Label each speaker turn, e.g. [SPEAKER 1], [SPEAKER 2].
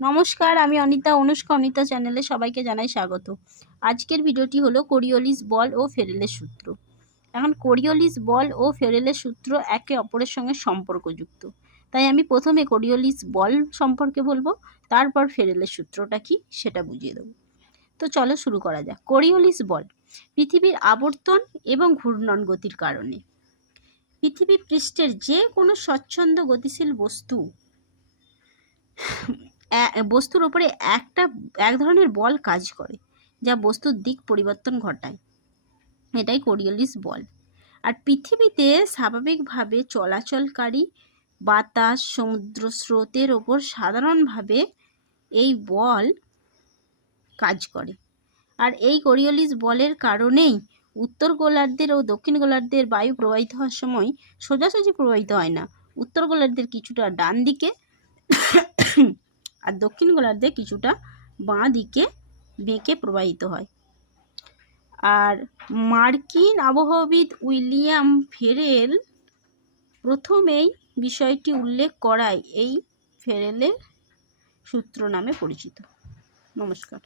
[SPEAKER 1] নমস্কার, আমি অনিতা অনুষ্কা, অনিতা চ্যানেলে সবাইকে জানাই স্বাগত। আজকের ভিডিওটি হলো কোরিওলিস বল ও ফেরেলের সূত্র। এখন কোরিওলিস বল ও ফেরেলের সূত্র একে অপরের সঙ্গে সম্পর্কযুক্ত। তাই আমি প্রথমে কোরিওলিস বল সম্পর্কে বলব, তারপর ফেরেলের সূত্রটা কি সেটা বুঝিয়ে দেবো। তো চলো শুরু করা যাক। কোরিওলিস বল পৃথিবীর আবর্তন এবং ঘূর্ণন গতির কারণে। পৃথিবী পৃষ্ঠের যে কোনো স্বচ্ছন্দ গতিশীল বস্তু বস্তুর ওপরে একটা, এক ধরনের বল কাজ করে, যা বস্তুর দিক পরিবর্তন ঘটায়। এটাই কোরিওলিস বল। আর পৃথিবীতে স্বাভাবিকভাবে চলাচলকারী বাতাস, সমুদ্র স্রোতের ওপর সাধারণভাবে এই বল কাজ করে। আর এই কোরিওলিস বলের কারণেই উত্তর গোলার্ধের ও দক্ষিণ গোলার্ধের বায়ু প্রবাহিত হওয়ার সময় সোজাসুজি প্রবাহিত হয় না। উত্তর গোলার্ধের কিছুটা ডান দিকে আর দক্ষিণ গোলার্ধে কিছুটা বাঁ দিকে বেঁকে প্রবাহিত হয়। আর মার্কিন আবহাওয়াবিদ উইলিয়াম ফেরেল প্রথমেই বিষয়টি উল্লেখ করায় এই ফেরেলের সূত্র নামে পরিচিত। নমস্কার।